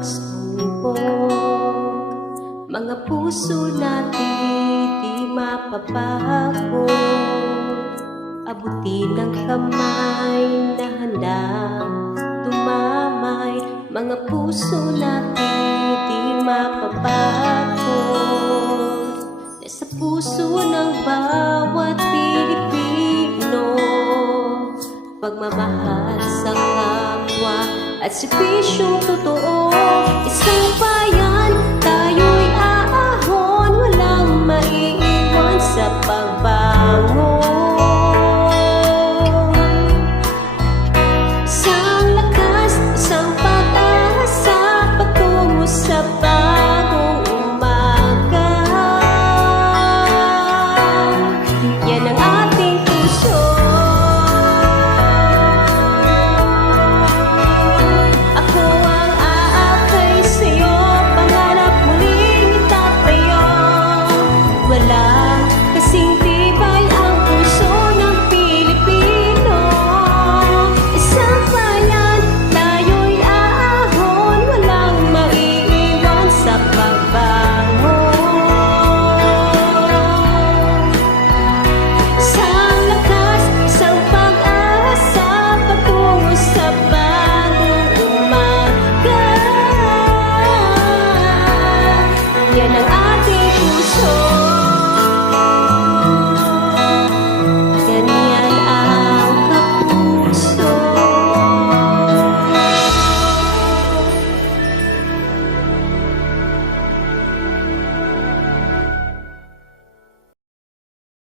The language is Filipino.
pagsubok. Mga puso natin di mapapago. Abutin ng kamay na handang dumamay. Mga puso natin di mapapago. Nasa puso ng bawat Pilipino, pagmamahal sa kapwa at serbisyong totoo.